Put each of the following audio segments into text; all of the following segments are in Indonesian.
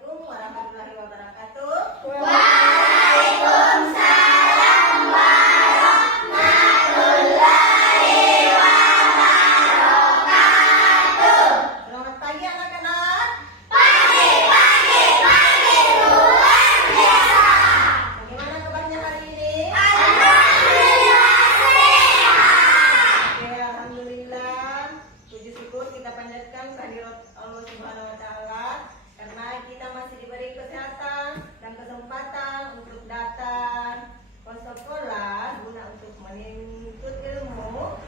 Assalamualaikum warahmatullahi wabarakatuh. Waalaikumsalam warahmatullahi wabarakatuh. Selamat pagi anak-anak. Pagi luar biasa. Bagaimana kabarnya hari ini? Alhamdulillah sehat. Oke, alhamdulillah. Puji syukur kita panjatkan kehadirat Allah Subhanahu wa taala karena kita masih diberi kesehatan dan kesempatan untuk datang ke sekolah guna untuk menuntut ilmu.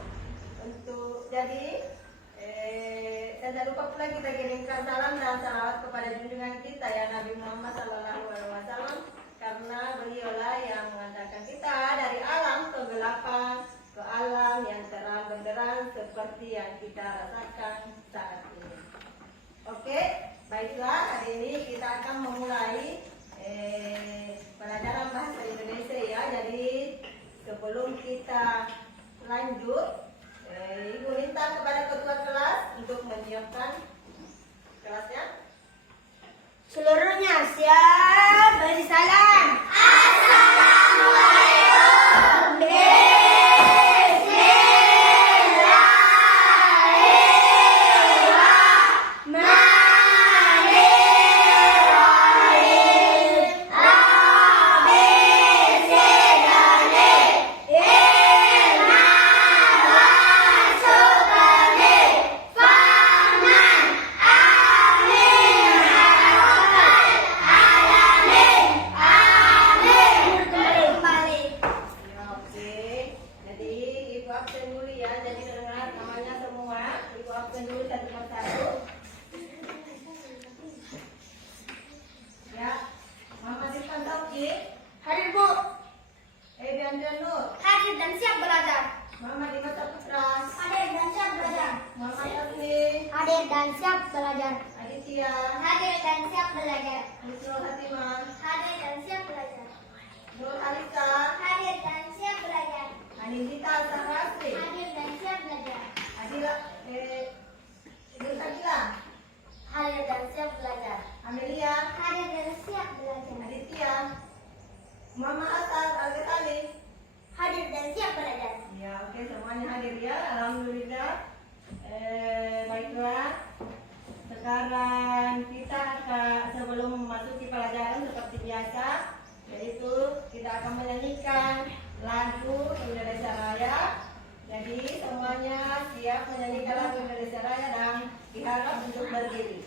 Untuk jadi dan lupa pula kita kirimkan salam dan salawat kepada junjungan kita ya Nabi Muhammad SAW, karena beliaulah yang mengantarkan kita dari alam kegelapan ke alam yang terang benderang seperti yang kita rasakan saat ini. Oke, baiklah, hari ini kita akan memulai pelajaran bahasa Indonesia ya. Jadi sebelum kita lanjut, Ibu minta kepada ketua kelas untuk menyiapkan kelasnya. Seluruhnya siap, beri salam. Assalamualaikum. Oke, jadi Ibu absen dulu ya. Jadi dengar namanya semua. Ibu absen dulu satu persatu. Ya, Mama Rizkan Tauki, Hadir Bu, Ebian Nur, hadir dan siap belajar. Mama Dima Saputra, Hadir dan siap belajar. Mama Tasni, Hadir dan siap belajar. Aditya, Hadir dan siap belajar. Nusrul Hatimah, Hadir dan siap belajar. Nur Alisa, Hadir dan siap belajar. Anindita Sarasri, Hadir dan siap belajar. Adila, Ibu Sakila, Hadir dan siap belajar. Amelia, Hadir dan siap belajar. Aditya, Mama Asar, Algetani. Hadir dan siap belajar. Ya, oke, semuanya hadir ya. Alhamdulillah. Baiklah. Sekarang kita akan, sebelum memasuki pelajaran seperti biasa, yaitu kita akan menyanyikan lagu Indonesia Raya. Jadi semuanya siap menyanyikan lagu Indonesia Raya dan diharap untuk berdiri.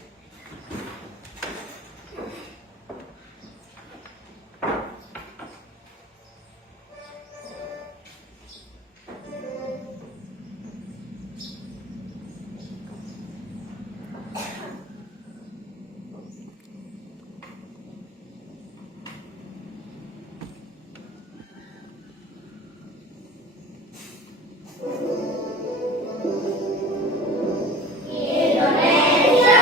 Indonesia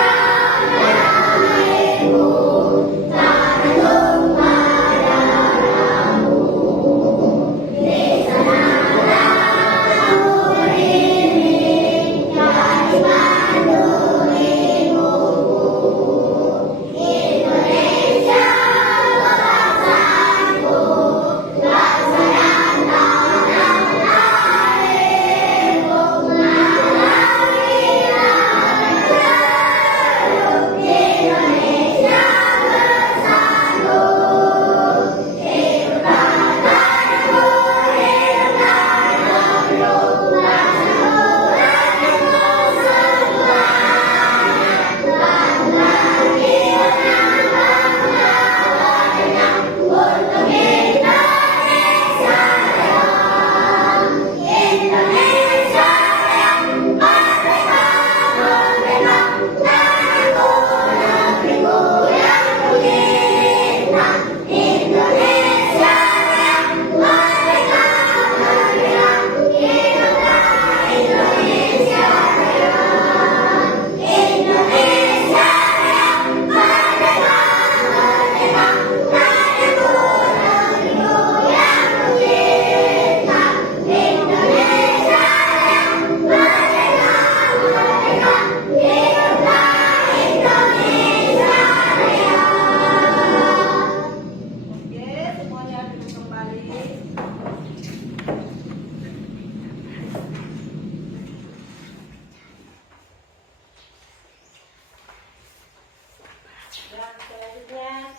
selanjutnya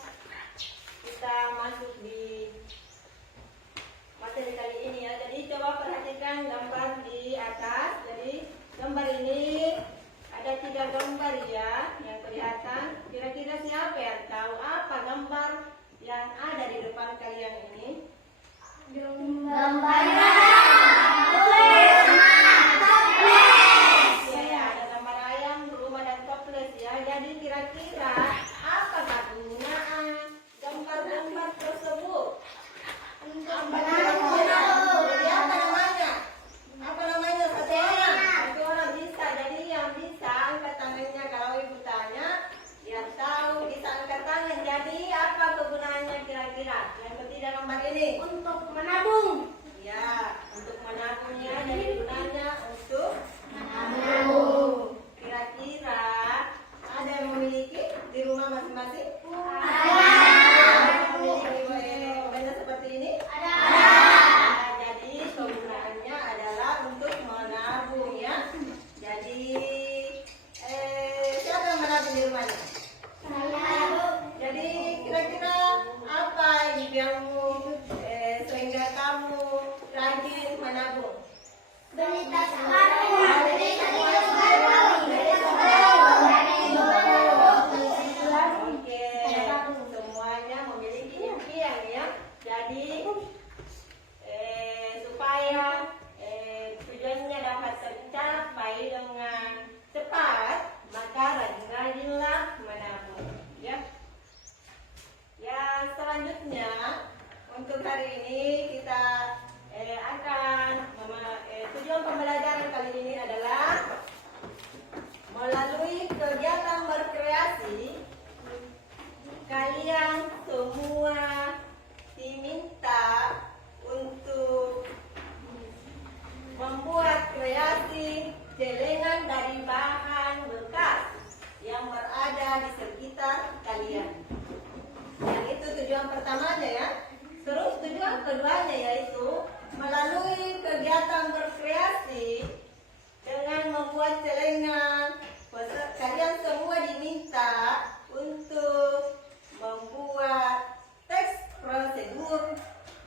kita masuk di materi kali ini ya. Jadi coba perhatikan gambar di atas. Jadi gambar ini ada 3 gambar ya yang kelihatan. Kira-kira siapa yang tahu apa gambar yang ada di depan kalian ini? Gambar Ya, ada gambar ayam, rumah dan toples ya. Jadi kira-kira apa kegunaan gambar-gambar tersebut? Apa namanya? Jadi apa namanya? Apa namanya? Satu orang bisa. Jadi yang bisa angkat tangannya kalau ibu tanya, yang tahu bisa angkat tangan. Jadi apa kegunaannya kira-kira? Yang ketiga gambar ini. untuk menabung. Ya, untuk menabungnya. Jadi gunanya untuk Menabung. Kira-kira ada yang memiliki di rumah masing-masing? Ada. Memiliki benda seperti ini? Ada. Jadi kegunaannya adalah untuk menabung ya. Jadi siapa yang menabung di rumahnya? Saya. Jadi kira-kira apa impianmu sehingga kamu rajin menabung? Beli tas baru. Beli tas baru. Beli tas baru. Oke, semuanya memiliki impian ya. Jadi supaya tujuannya dapat tercapai dengan cepat, maka rajin-rajinlah menabung. Ya. Ya, selanjutnya untuk hari ini kita akan tujuan pembelajaran kali ini adalah melalui kegiatan berkreasi. Kalian semua diminta untuk membuat kreasi celengan dari bahan bekas yang berada di sekitar kalian. Yang itu tujuan pertamanya ya. Terus tujuan keduanya yaitu melalui kegiatan berkreasi dengan membuat celengan, kalian semua diminta untuk membuat teks prosedur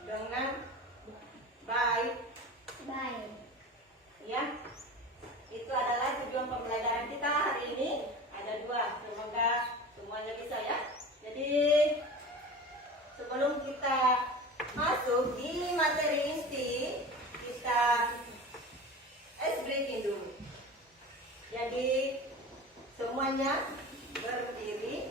dengan baik. Baik. Ya, itu adalah tujuan pembelajaran kita hari ini. Ada 2, semoga semuanya bisa ya. Jadi sebelum kita masuk di materi inti, kita ice breaking dulu. Jadi semuanya berdiri.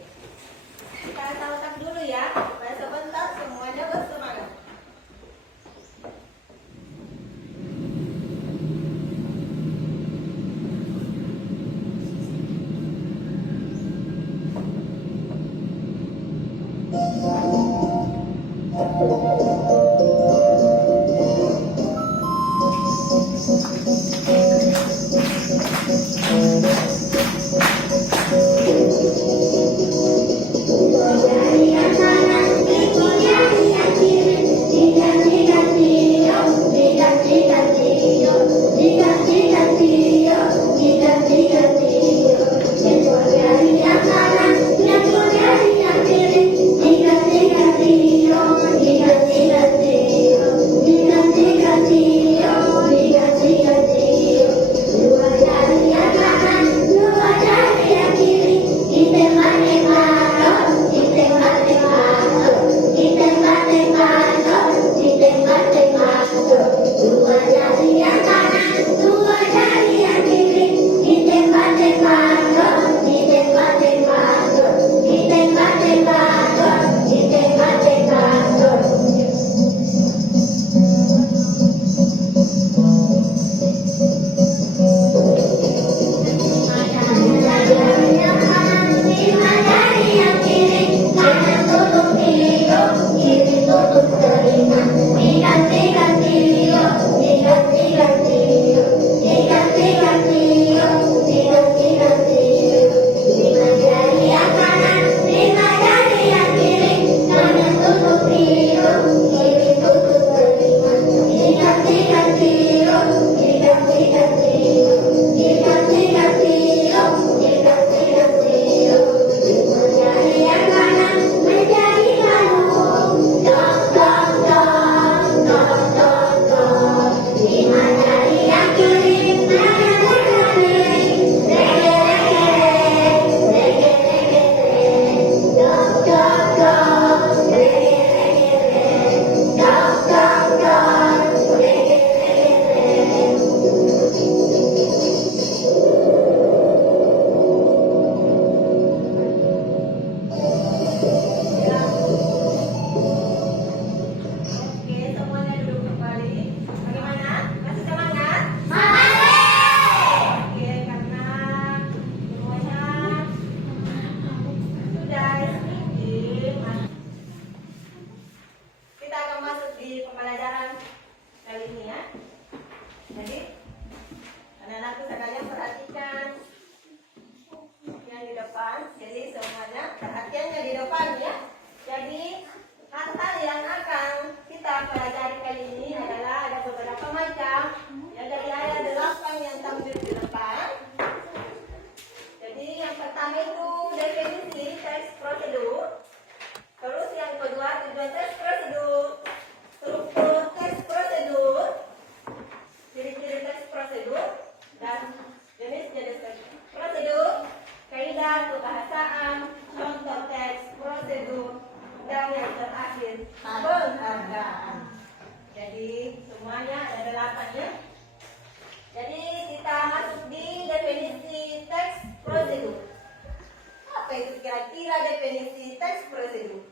teks prosedur.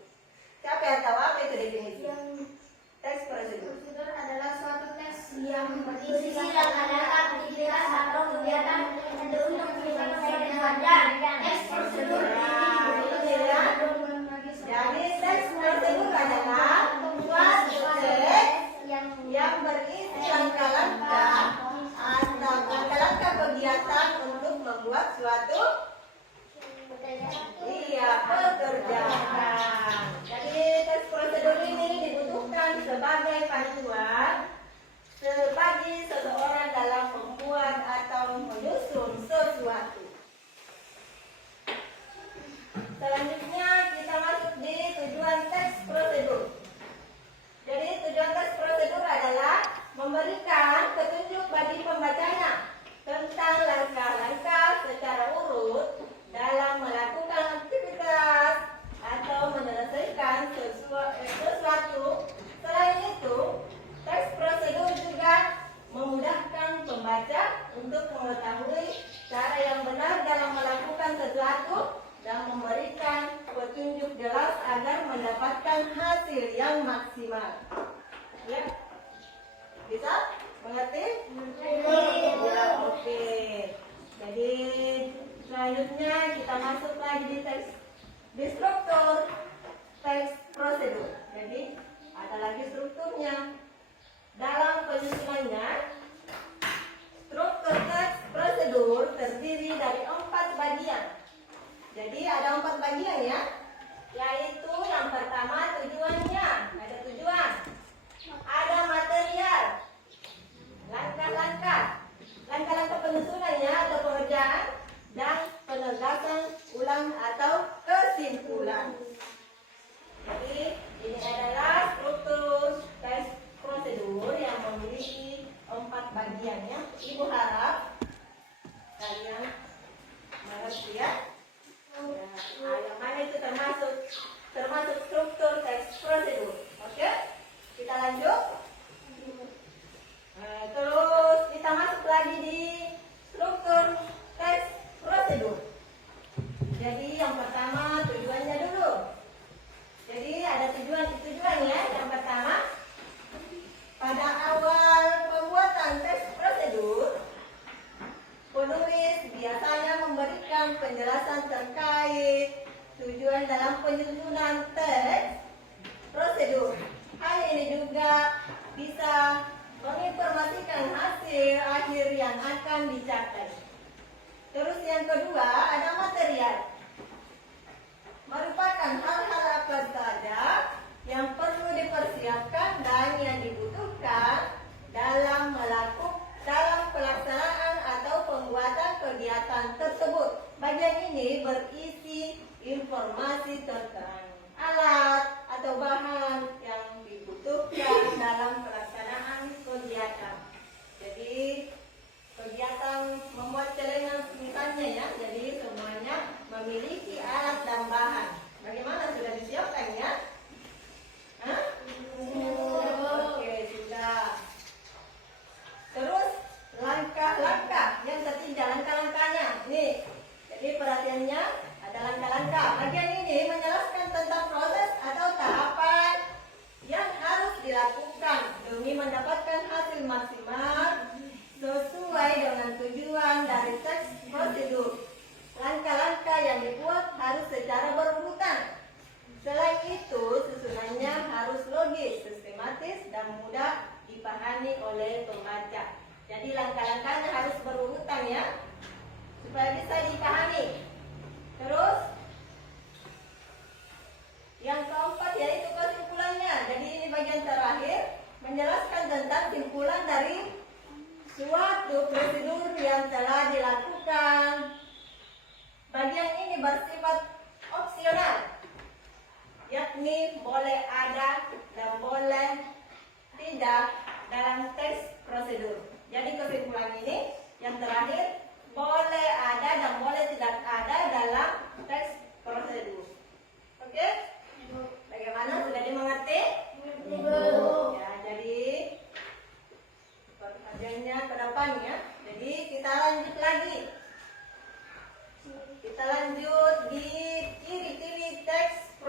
Siapa yang tahu apa itu definisi? Teks prosedur. Prosedur adalah suatu tes yang berisi langkah-langkah aktivitas atau kegiatan untuk menyelesaikan pekerjaan. Tes prosedur Jadi teks prosedur adalah suatu teks yang berisi langkah-langkah atau langkah-langkah kegiatan untuk membuat suatu pekerjaan. Jadi tes prosedur ini dibutuhkan sebagai panduan bagi seseorang dalam membuat atau menyusun sesuatu. Selanjutnya kita masuk di tujuan teks prosedur. Jadi tujuan teks prosedur adalah memberikan petunjuk bagi pembacanya tentang langkah-langkah secara urut dalam melakukan aktivitas atau menyelesaikan sesuatu. Selain itu, teks prosedur juga memudahkan pembaca untuk mengetahui cara yang benar dalam melakukan sesuatu dan memberikan petunjuk jelas agar mendapatkan hasil yang maksimal. Ya, bisa mengerti? Ya, oke. Jadi selanjutnya kita masuk lagi di struktur teks prosedur. Jadi ada lagi strukturnya. Dalam penyusunannya, struktur teks prosedur terdiri dari 4 bagian. Jadi ada 4 bagian ya, yaitu yang pertama tujuannya, ada tujuan, ada material, langkah-langkah penyusunannya atau pengerjaan, dan penegasan ulang atau kesimpulan. Jadi ini adalah struktur teks prosedur yang memiliki 4 bagian ya. Ibu harap kalian mengerti ya. Yang mana itu termasuk struktur teks prosedur. Oke, kita lanjut. Terus kita masuk lagi di struktur teks prosedur. Jadi yang pertama tujuannya dulu. Jadi ada tujuan ya. Yang pertama, pada awal pembuatan teks prosedur, penulis biasanya memberikan penjelasan terkait tujuan dalam penyusunan teks prosedur. Hal ini juga bisa menginformasikan hasil akhir yang akan dicapai. Terus yang kedua, ada material. Merupakan hal-hal apa saja yang perlu dipersiapkan dan yang dibutuhkan dalam pelaksanaan atau pembuatan kegiatan tersebut. Bagian ini berisi informasi tentang alat atau bahan yang dibutuhkan dalam pelaksanaan kegiatan. Jadi kegiatan membuat celengan misalnya ya, jadi semuanya memiliki alat dan bahan. Bagaimana, sudah disiapkan ya? Hah? Oke, sudah. Terus langkah-langkah yang ketiga, langkah-langkahnya. Nih, jadi perhatiannya ada langkah-langkah. Bagian ini menjelaskan tentang proses atau tahapan yang harus dilakukan demi mendapatkan hasil maksimal sesuai dengan tujuan dari teks prosedur. Langkah-langkah yang dibuat harus secara berurutan. Selain itu, susunannya harus logis, sistematis, dan mudah dipahami oleh pembaca. Jadi langkah-langkahnya harus berurutan ya, supaya bisa dipahami. Terus yang keempat yaitu kesimpulannya. Jadi ini bagian terakhir, menjelaskan tentang simpulan dari suatu prosedur yang telah dilakukan. Bagian ini bersifat opsional, yakni boleh ada dan boleh tidak dalam teks prosedur. Jadi kesimpulan ini yang terakhir, boleh ada dan boleh tidak ada dalam teks prosedur. Oke? Bagaimana, sudah dimengerti? Ya, jadi perhatiannya ke depannya. Jadi kita lanjut lagi. Kita lanjut di ciri-ciri teks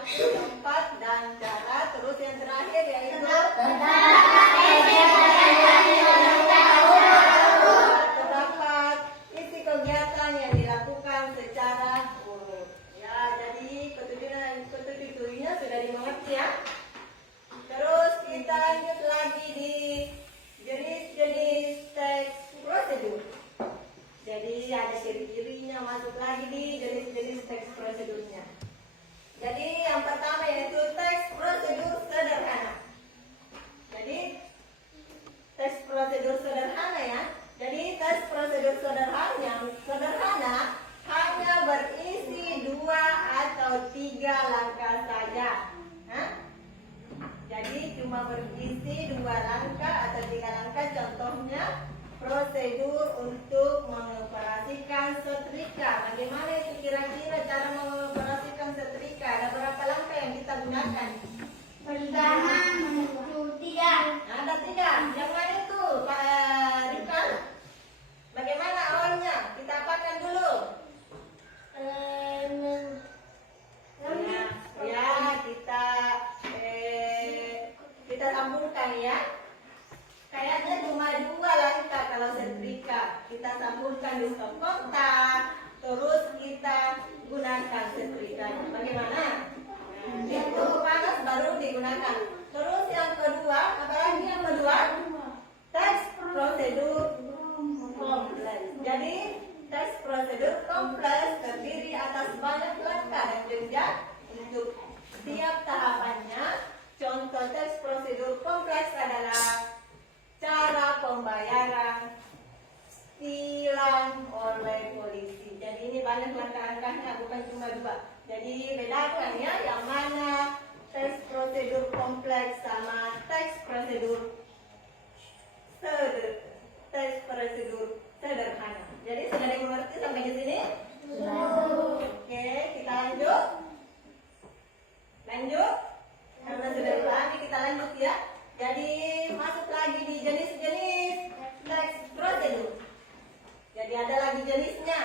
waktu, tempat, dan cara. Terus yang terakhir yaitu terdapat isi kegiatan yang dilakukan secara urut. Ya, jadi petunjuk-petunjuknya sudah dimengerti ya. Terus kita lanjut lagi di jenis-jenis teks prosedur. Jadi ada ciri-cirinya, masuk lagi di jenis-jenis teks prosedurnya. Jadi yang pertama yaitu teks prosedur sederhana. Jadi teks prosedur sederhana ya. Jadi teks prosedur sederhana hanya berisi 2 atau 3 langkah saja. Hah? Jadi cuma berisi 2 langkah atau 3 langkah. Contohnya prosedur untuk mengoperasikan setrika. Bagaimana itu kira-kira cara mengoperasikan setrika? Ada berapa langkah yang kita gunakan? Pertama, menuju 3. Ada 3. Yang mana itu Pak Rifan? Bagaimana awalnya? Kita apakan dulu? Ya, kita sambungkan ya. Kayaknya cuma 2 langkah kalau setrika. Kita sambungkan dulu ke kontak, terus kita gunakan setrika. Bagaimana? Itu panas baru digunakan. Terus yang kedua, apalagi yang kedua? Teks prosedur kompleks. Jadi teks prosedur kompleks terdiri atas banyak langkah dan jenjang untuk setiap tahapannya. Contoh teks prosedur kompleks adalah cara pembayaran tilang oleh polisi. Jadi ini banyak langkah-langkahnya, bukan cuma 2. Jadi bedakan ya yang mana teks prosedur kompleks sama teks prosedur sederhana. Jadi sudah dimengerti sampai di sini? Oke, kita lanjut. Karena sudah dipahami, kita lanjut ya. Jadi masuk lagi di jenis-jenis teks prosedur. Jadi ada lagi jenisnya.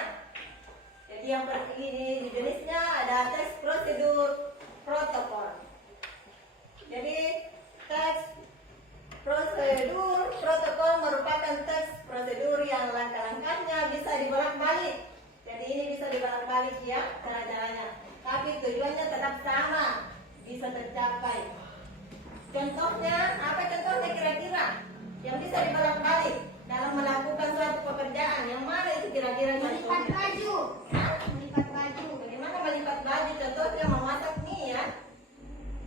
Jadi yang ini di jenisnya ada teks prosedur protokol. Jadi teks prosedur protokol merupakan teks prosedur yang langkah-langkahnya bisa dibolak-balik. Jadi ini bisa dibolak-balik ya cara-caranya. Tapi tujuannya tetap sama, bisa tercapai. Contohnya, apa contohnya kira-kira yang bisa dibolak-balik dalam melakukan suatu pekerjaan? Yang mana itu kira-kira Melipat contohnya? baju. Melipat baju. Bagaimana melipat baju? Contohnya memasak mie ya.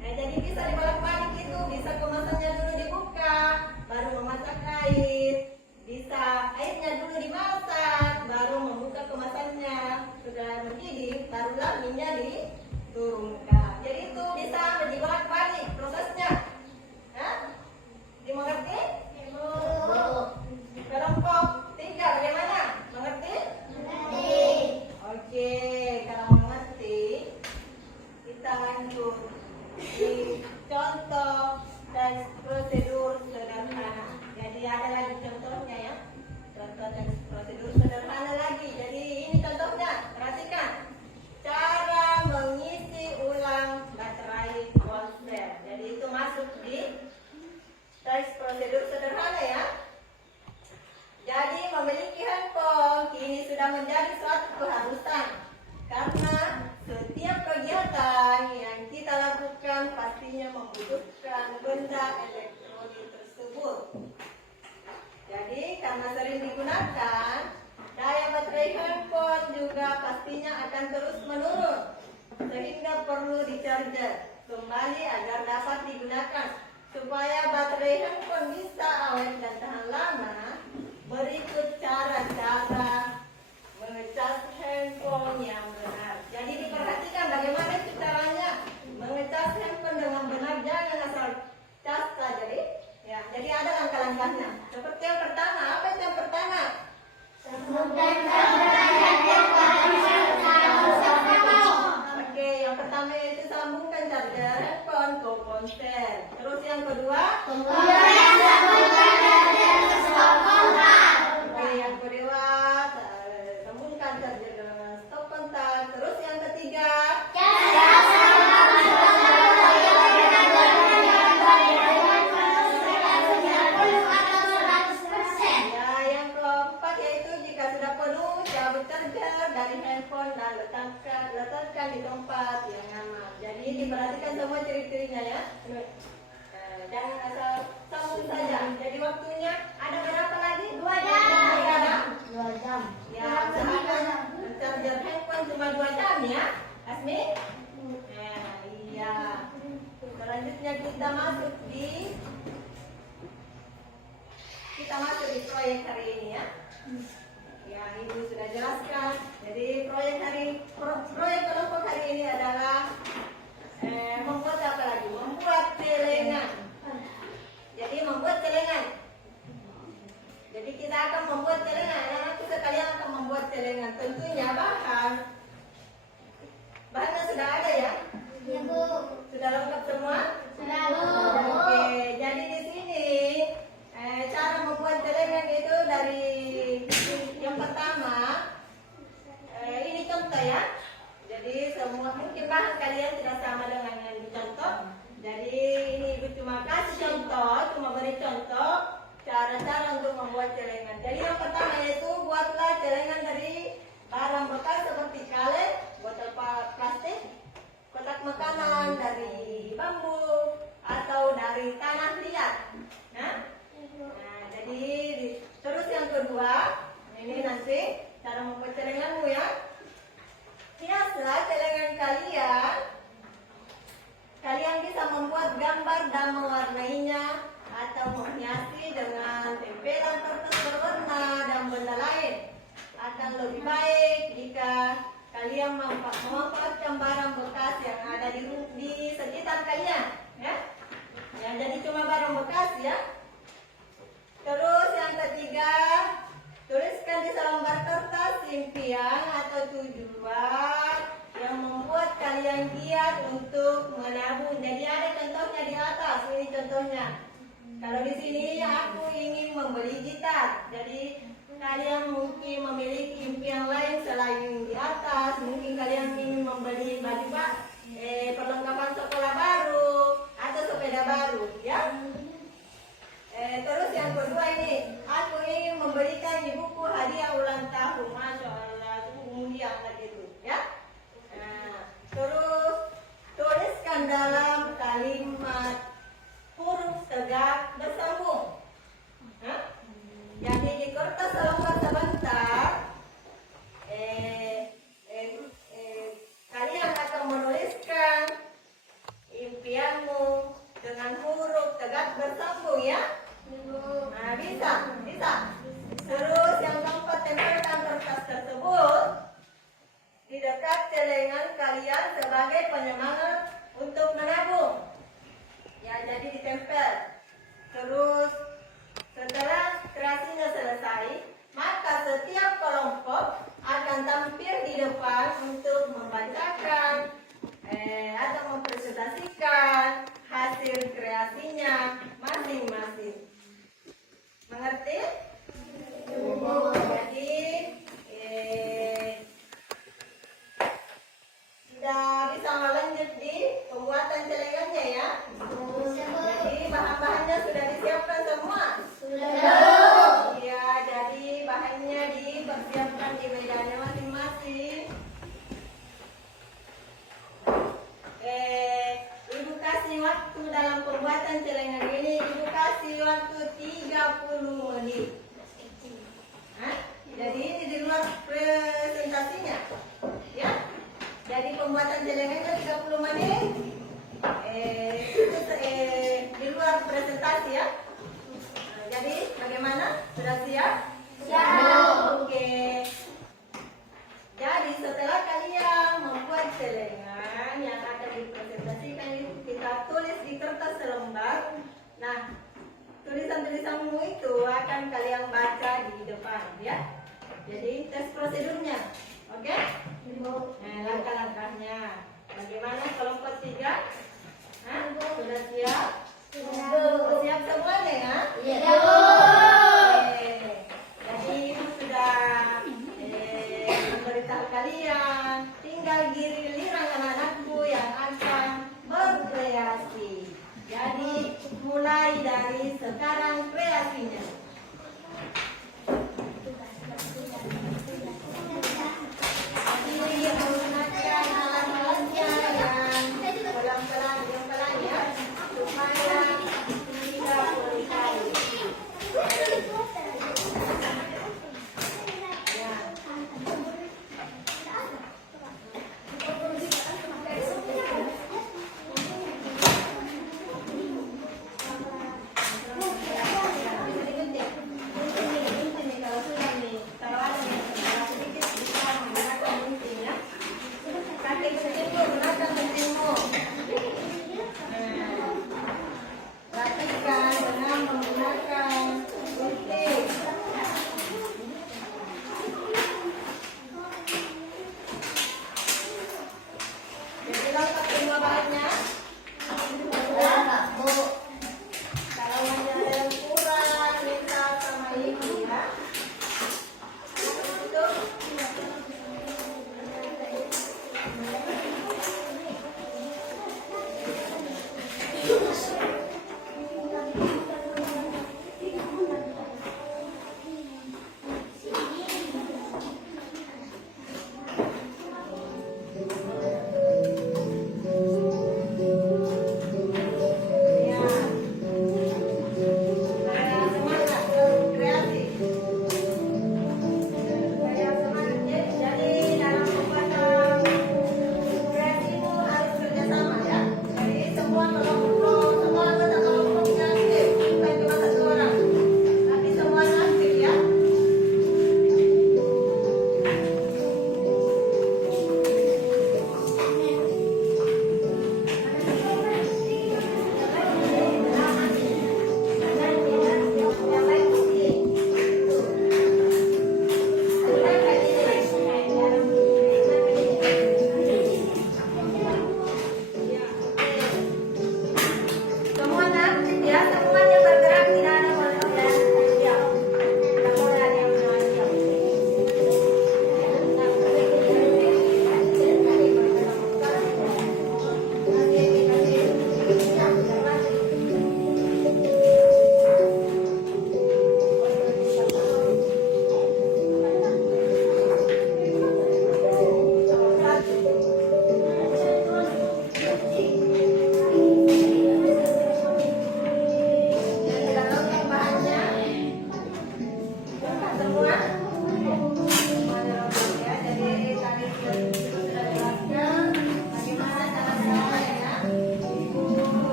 Nah, jadi bisa dibolak-balik itu, bisa kemasannya dulu dibuka, baru memasak air. Bisa airnya dulu dimasak, baru membuka kemasannya. Sudah mendidih, barulah minyak diturunkan. Jadi itu bisa dibolak-balik prosesnya. Hah? Dimengerti? Kelompok 3 bagaimana? Mengerti? Oke, kalau mengerti, kita lanjut di contoh teks prosedur sederhana. Jadi ada lagi contohnya ya. Contoh teks prosedur sederhana lagi. Jadi ini contohnya, perhatikan. Cara mengisi ulang baterai ponsel. Jadi itu masuk di teks prosedur sederhana ya. Jadi memiliki handphone kini sudah menjadi suatu keharusan. Karena setiap kegiatan yang kita lakukan pastinya membutuhkan benda elektronik tersebut. Jadi karena sering digunakan, daya baterai handphone juga pastinya akan terus menurun. Sehingga perlu di-charger kembali agar dapat digunakan. Supaya baterai handphone bisa awet dan tahan lama, berikut cara-cara mengecas handphone yang benar. Jadi diperhatikan bagaimana itu caranya mengecas handphone dengan benar, jangan asal cas saja. Jadi ada langkah-langkahnya. Seperti yang pertama, apa itu yang pertama? Oke, yang pertama itu sambungkan charger handphone ke ponsel. Terus yang kedua? Oke, yang kedua sambungkan charger dengan stop kontak. Terus yang ketiga? tempat yang aman. Jadi diperhatikan semua ciri-cirinya ya. Jangan asal sambung saja. Jadi waktunya ada berapa lagi? 2 jam. 2 jam. Ya, usahakan charger handphone cuma 2 jam ya, Asmi. Iya. Selanjutnya kita masuk di proyek hari ini ya. Ya, Ibu sudah jelaskan. Jadi proyek kelompok hari ini adalah membuat apa lagi? Membuat celengan. Jadi membuat celengan. Jadi kita akan membuat celengan. Anak-anak sekalian akan membuat celengan. Tentunya bahannya sudah ada ya. Ya, Bu. Sudah lengkap semua? Sudah, Bu. Oke, jadi di sini cara membuat celengan itu dari yang pertama ini contoh ya. Jadi semua mungkin bahan kalian tidak sama dengan yang dicontoh. Jadi ini Ibu cuma kasih contoh, cuma beri contoh cara-cara untuk membuat celengan. Jadi yang pertama yaitu buatlah celengan dari barang bekas seperti kaleng, botol plastik, kotak makanan dari bambu atau dari tanah liat. Nah, jadi terus yang kedua, ini nanti cara membuat celenganmu ya. Hiaslah celengan kalian bisa membuat gambar dan mewarnainya atau menghiasi dengan tempelan kertas berwarna dan benda lain. Akan lebih baik jika kalian memanfaatkan barang bekas yang ada di sekitar kalian ya. Ya, jadi cuma barang bekas ya. Terus yang ketiga, tuliskan di selembar kertas impian atau tujuan yang membuat kalian giat untuk menabung. Jadi ada contohnya di atas, ini contohnya. Kalau di sini aku ingin membeli gitar. Jadi kalian mungkin memiliki impian lain selain di atas. Mungkin kalian ingin membeli baju perlengkapan sekolah baru atau sepeda baru, ya. Terus yang kedua ini, aku ingin memberikan ibuku hadiah ulang tahun. Masya Allah, mulia anak itu, ya. Terus tuliskan dalam kalimat huruf tegak bersambung. Jadi di kertas selembar sebentar, kalian akan menuliskan impianmu dengan huruf tegak bersambung ya. Nah, bisa. Terus yang keempat, tempelkan kertas tersebut di dekat celengan kalian sebagai penyemangat untuk menabung. Ya, jadi ditempel. Terus setelah kreasinya selesai, maka setiap kelompok akan tampil di depan untuk membacakan atau mempresentasikan hasil kreasinya masing-masing. Mengerti? Jadi sudah bisa melanjut di pembuatan celengannya ya. Jadi bahan-bahannya sudah disiapkan semua. Iya, jadi bahannya dipersiapkan di medannya masing-masing. Ibu kasih waktu dalam pembuatan celengan ini. Ibu kasih waktu 30 menit. Jadi ini di luar presentasinya, ya. Jadi pembuatan celengannya 30 menit. Di luar presentasi ya. Jadi bagaimana? Sudah siap? Siap. Oke. Jadi setelah kalian membuat celengan yang akan dipresentasikan itu, kita tulis di kertas selembar. Nah, tulisan-tulisanmu itu akan kalian baca di depan ya. Jadi tes prosedurnya. Oke? Nah, langkah-langkahnya. Bagaimana kelompok 3? Sudah siap? Siap semuanya ya? Iya. Jadi sudah memberitahu kalian, tinggal giliran anak-anakku yang akan berkreasi. Jadi mulai dari sekarang kreasinya. Jadi menggunakan alat-alatnya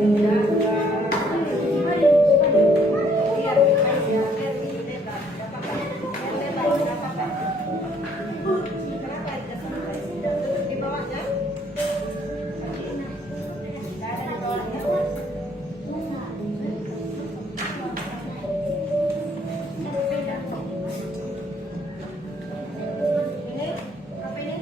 Biar bebas ya, biar ini bebas. Gak apa-apa. Biar bebas, gak apa-apa. Kenapa itu sampai? Duduk di bawahnya. Gak ada di bawahnya. Ini apa ini?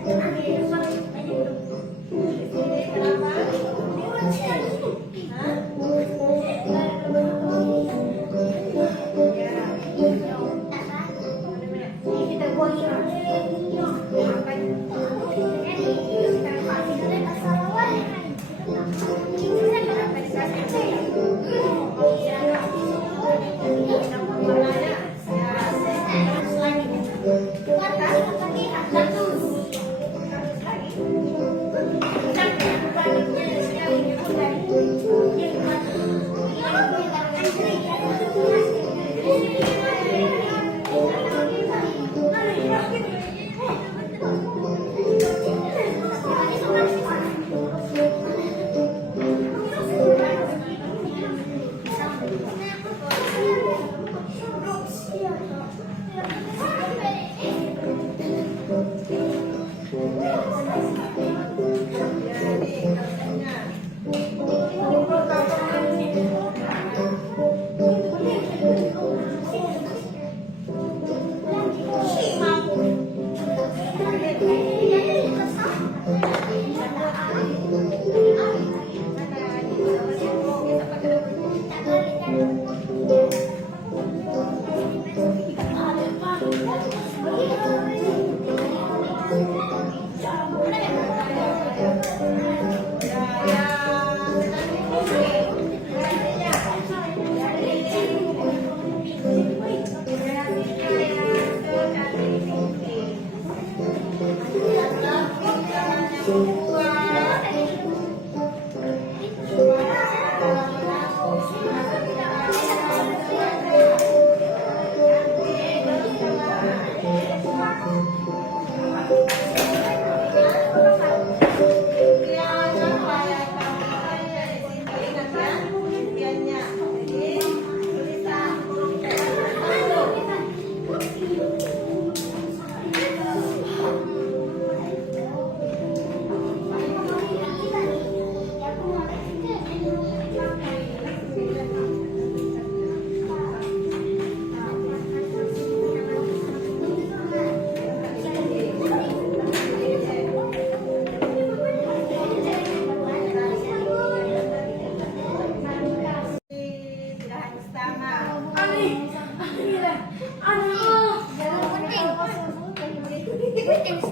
Kenapa firman lagi? Saya bersih. Kenapa? Hah? Jadi kerjanya.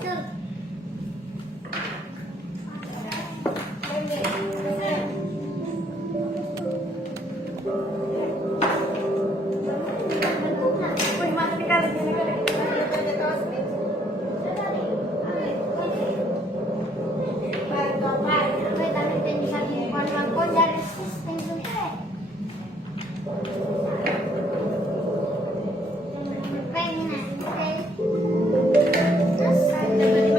Terus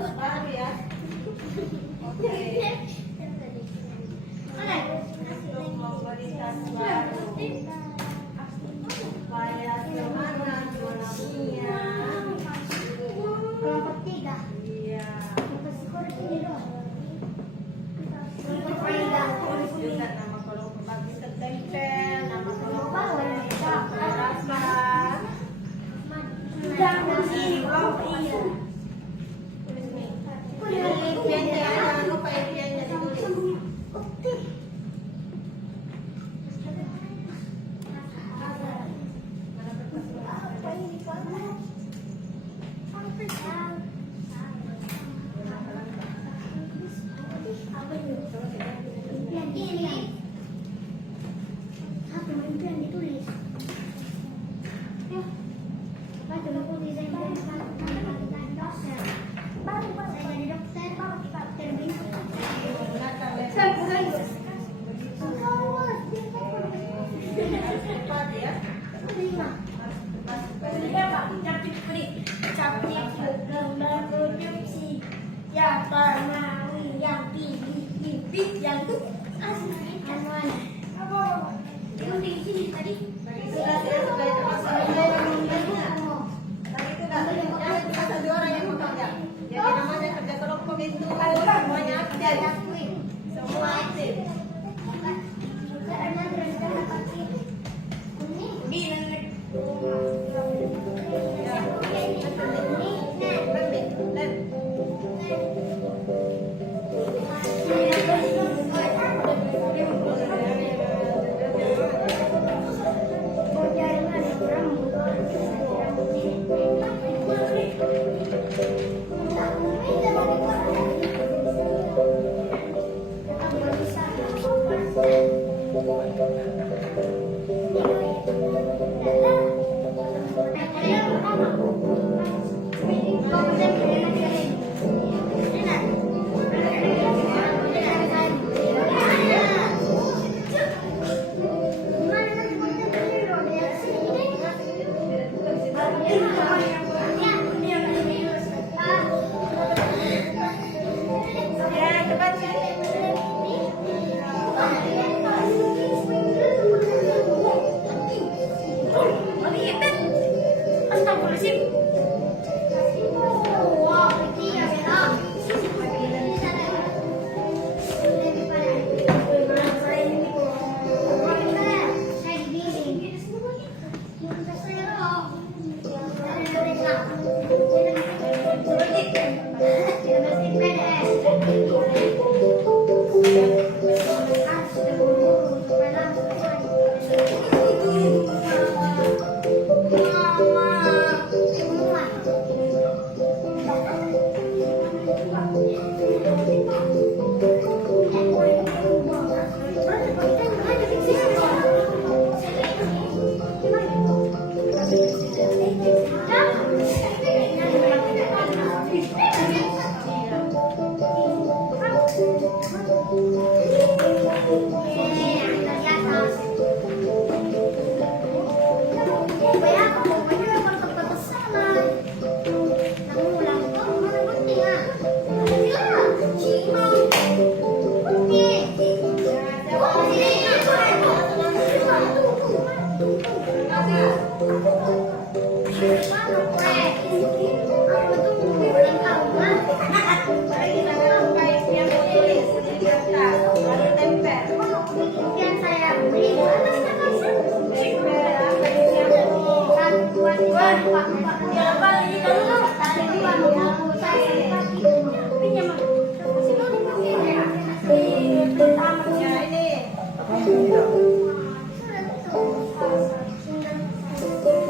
Baru ya. Oke. Untuk memberi tas baru. Supaya semangat menabungnya. Kelompok 3. Iya. Tulis juga nama kelompok bagi setempel, nama kelompok berapa. Tulis nih. Penelitiannya jangan lupa iriannya ditulis. Cepat ya. Tadi sudah cepat semuanya. Tadi sudah cuma satu orang yang bekerja. Jadi namanya kerja kelompok itu semuanya aktif. Semua aktif.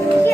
Ini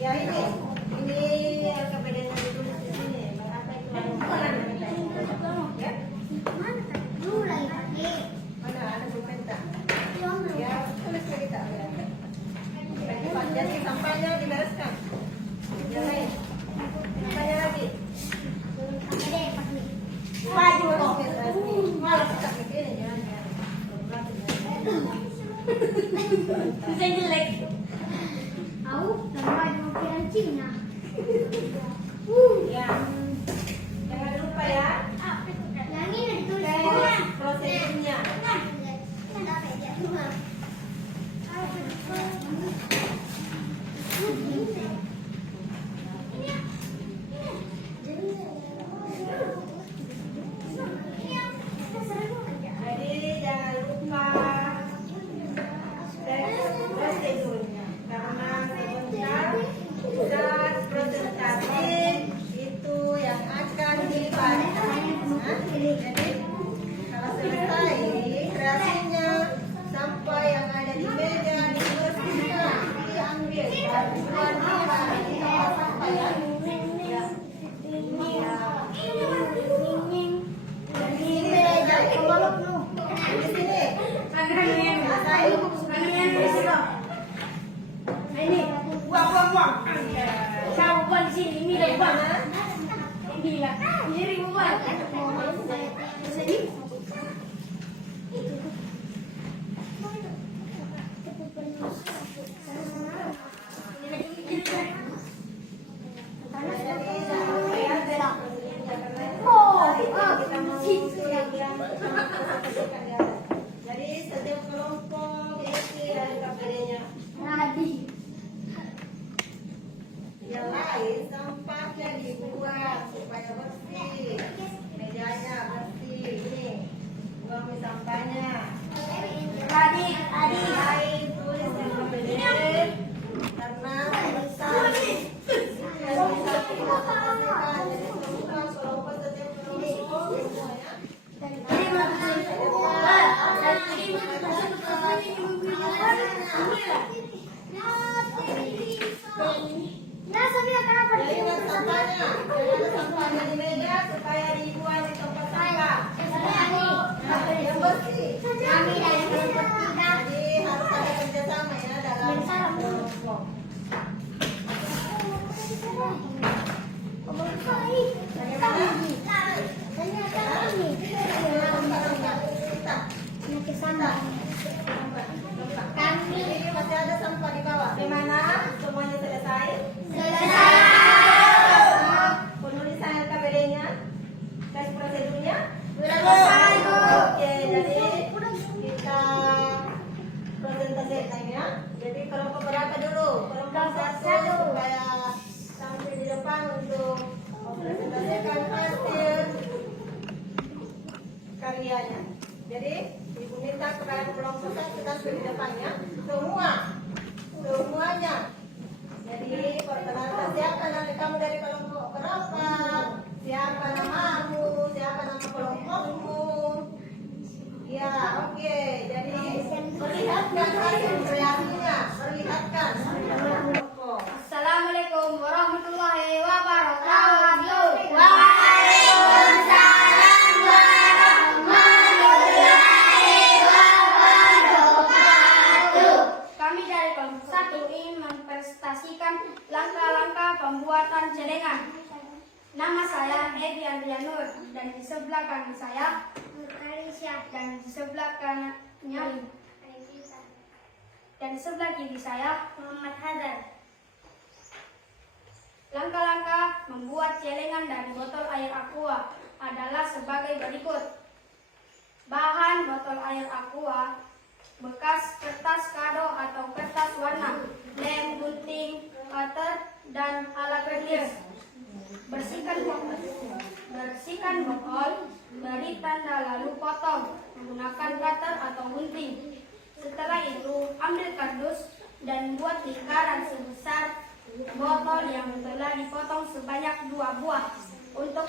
Ya ini kepedean yang ditulis di sini. Apa itu? Ya? Mana ada pulpen tak? Ya, tulis kita. Jadi sampahnya dibereskan. Yang lain. Sampahnya lagi. Maju dong. Malah kita begini jangan. Bisa jelek. Aku tambah pikiran Cina. Ya. Jangan lupa ya. Yang ini ditulis Tes prosedurnya. Jadi jangan lupa tes prosedurnya karena sebentar zat presentasi itu yang akan dibaca. Jadi kalau selesai kreasinya sampai yang ada di meja dibersihkan, diambil dan keluar di tempat sampah ya. Ya. Di meja di sini. Ini buang. Saya buang di sini, ini dah buang. Ini lah, ini buang. Jadi setiap kelompok isi dari KPD-nya. Yang lain sampahnya dibuang supaya bersih, mejanya bersih. Ini buang sampahnya. Adik. Lain tulis yang KPD karena besar. Yang bisa kita sampaikan jadi semua kelompok setiap kelompok semuanya. Jadi ingat sampahnya, jangan sampahnya di meja supaya dibuang di tempat sampah. Yang bersih. Jadi harus ada kerjasama ya dalam kelompok. Ini masih ada sampah di bawah. Gimana? Semuanya selesai? Penulisan LKPD-nya, tes prosedurnya. Oke, jadi kita presentasikan ya. Jadi kelompok berapa dulu? Kelompok satu supaya sampai di depan untuk mempresentasikan hasil karyanya. Jadi ibu minta kepada kelompok satu sampai di depannya semuanya celengan. Nama saya Edi Adrianur dan di sebelah kanan saya Alicia dan di sebelah kanannya dan sebelah kiri saya Muhammad Hadar. Langkah-langkah membuat celengan dari botol air aqua adalah sebagai berikut. Bahan botol air aqua, bekas kertas kado atau kertas warna, lem, gunting, cutter, dan alat kertas. Bersihkan botol, beri tanda lalu potong menggunakan cutter atau gunting. Setelah itu, ambil kardus dan buat lingkaran sebesar botol yang telah dipotong sebanyak 2 buah untuk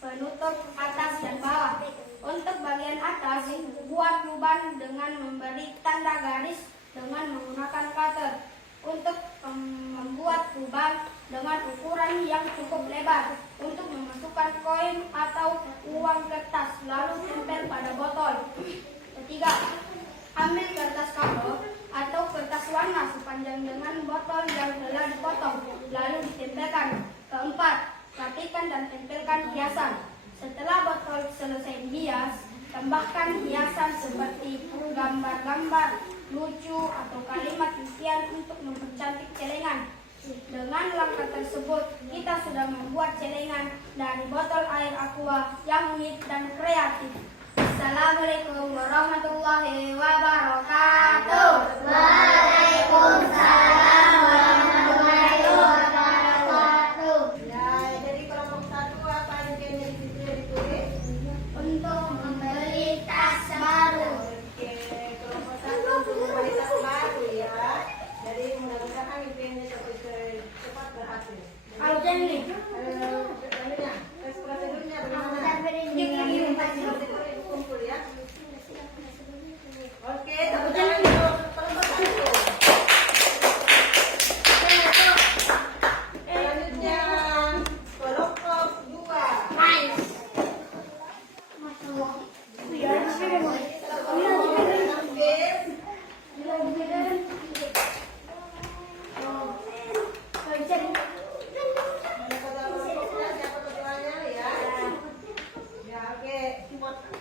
penutup atas dan bawah. Untuk bagian atas, buat lubang dengan memberi tanda garis dengan menggunakan cutter. Untuk membuat lubang dengan ukuran yang cukup lebar untuk memasukkan koin atau uang kertas, lalu tempel pada botol. Ketiga, ambil kertas kado atau kertas warna sepanjang dengan botol yang telah dipotong, lalu ditempelkan. Keempat, rapikan dan tempelkan hiasan. Setelah botol selesai dihias, tambahkan hiasan seperti gambar-gambar lucu atau kalimat impian untuk mempercantik celengan. Dengan langkah tersebut, kita sudah membuat celengan dari botol air aqua yang unik dan kreatif. Assalamualaikum warahmatullahi wabarakatuh. Waalaikumsalam warahmatullahi wabarakatuh. Nah, jadi kelompok 1 apa yang ditulis? Untuk membeli tas baru. Oke, kelompok 1 untuk membeli tas baru ya. Jadi mudah-mudahan impiannya cepat berhasil. Aljanni. Tes prosedurnya bagaimana? Prosedur kumpul ya. Oke, tepuk tangan untuk kelompok 1. Selanjutnya kelompok 2.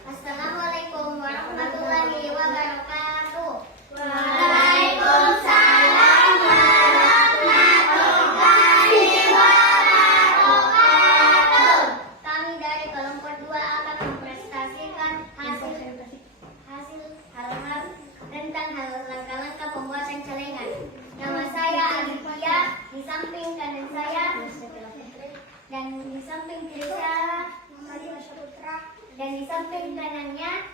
Assalamualaikum warahmatullahi wabarakatuh. Waalaikumsalam warahmatullahi wabarakatuh. Kami dari kelompok 2 akan mempresentasikan hasil halaman tentang langkah-langkah pembuatan celengan. Nama saya Alifia, di samping kanan saya dan di samping kiri saya dan di samping kanannya.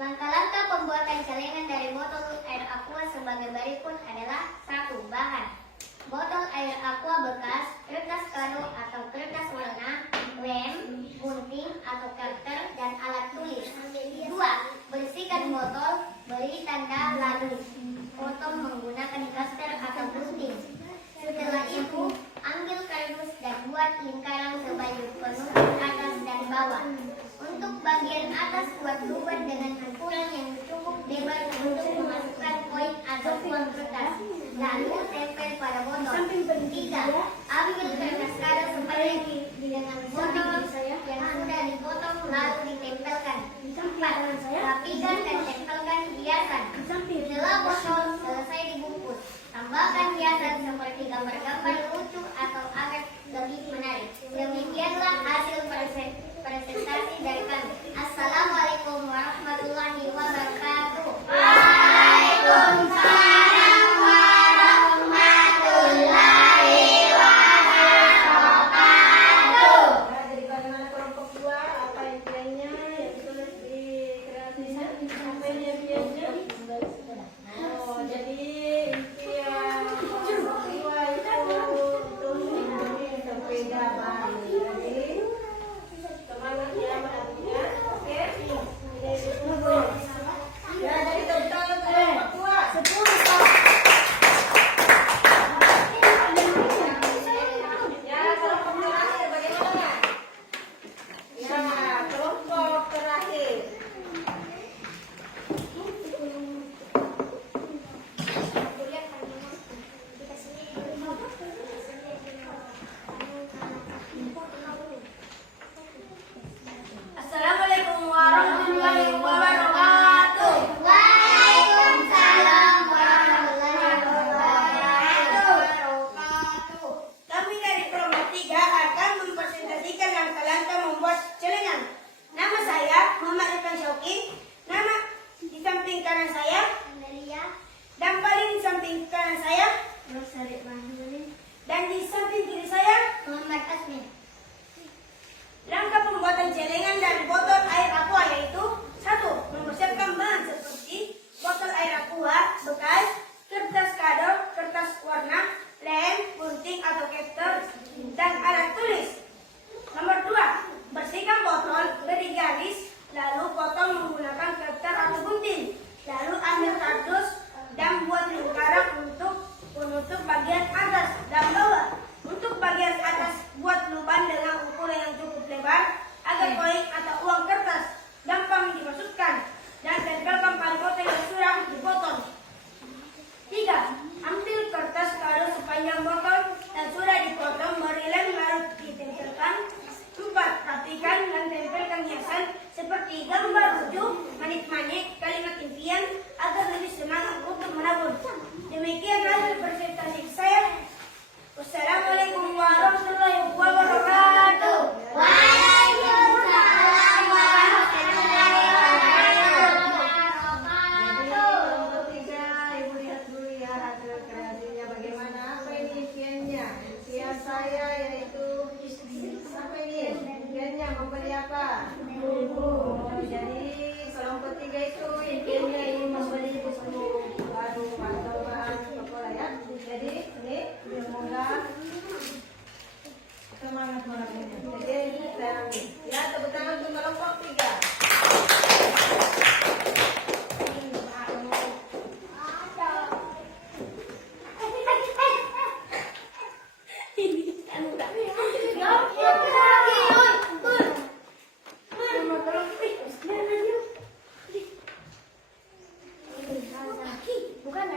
Langkah-langkah pembuatan celengan dari botol air aqua sebagai berikut adalah: 1. Bahan botol air aqua bekas, kertas kado atau kertas warna, lem, gunting atau cutter, dan alat tulis. 2. Bersihkan botol, beri tanda lalu potong menggunakan cutter atau gunting. Setelah itu, ambil kardus dan buat lingkaran sebanyak penutup atas dan bawah. Untuk bagian atas, buat lubang dengan ukuran yang cukup lebar untuk memasukkan koin atau uang kertas. Lalu tempel pada botol. 3. Ambil kertas kado seperti dengan botol yang sudah dipotong lalu ditempelkan. 4. Rapikan dan tempelkan hiasan. Setelah botol selesai dibungkus, tambahkan hiasan seperti gambar-gambar lucu atau agar lebih menarik. Demikianlah hasil presentasi dari kami. Assalamualaikum warahmatullahi wabarakatuh. Waalaikumsalam warahmatullahi wabarakatuh. Nah, jadi bagaimana kelompok 2? Apa impiannya yang ditulis di kreatifnya? Apa yang impiannya?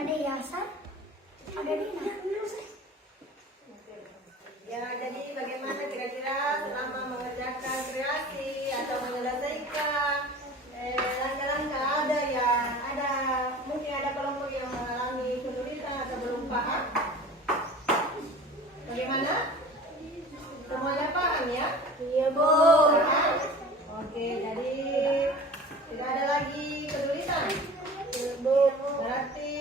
ada hiasan, ada dina. Ya, jadi bagaimana kira-kira selama mengerjakan kreasi atau menyelesaikan langkah-langkah ada yang ada mungkin ada kelompok yang mengalami kesulitan atau belum paham. Bagaimana? Semuanya paham ya? Iya, Bu. Paham? Oke, jadi tidak ada lagi kesulitan. Bu. Berarti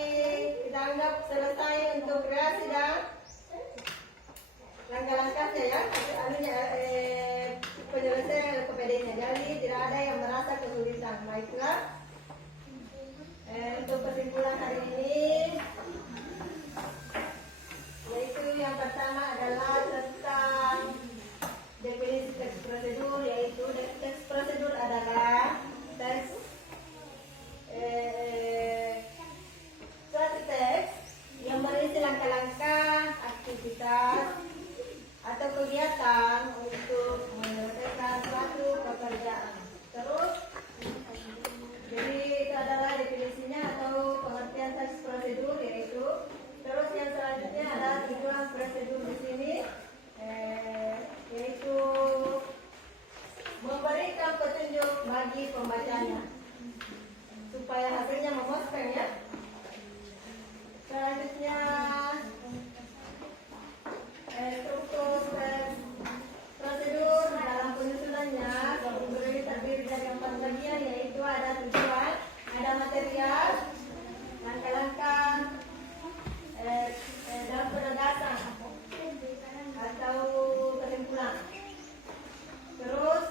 kita anggap selesai untuk kreasi dan langkah-langkahnya ya, penyelesaian LKPD-nya. Jadi tidak ada yang merasa kesulitan. Baiklah. Untuk kesimpulan hari ini, yaitu yang pertama adalah tentang definisi teks prosedur, yaitu teks prosedur adalah teks suatu teks yang berisi langkah-langkah aktivitas atau kegiatan untuk menyelesaikan suatu pekerjaan. Terus, jadi itu adalah definisinya atau pengertian teks prosedur, yaitu terus yang selanjutnya adalah tujuan prosedur di sini, yaitu memberikan petunjuk bagi pembacanya supaya hasilnya memuaskan ya. Selanjutnya struktur prosedur dalam penyusunannya terdiri dari 4 bagian, yaitu ada tujuan, ada material, langkah-langkah, dan penegasan atau kesimpulan. Terus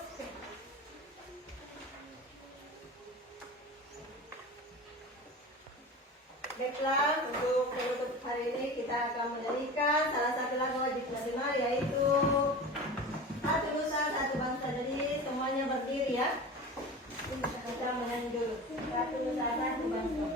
baiklah, untuk penutup hari ini kita akan menyanyikan salah satu lagu wajib nasional, yaitu Satu Nusa Satu Bangsa. Jadi semuanya berdiri ya. Kita menyanyi dulu Satu Nusa Satu Bangsa.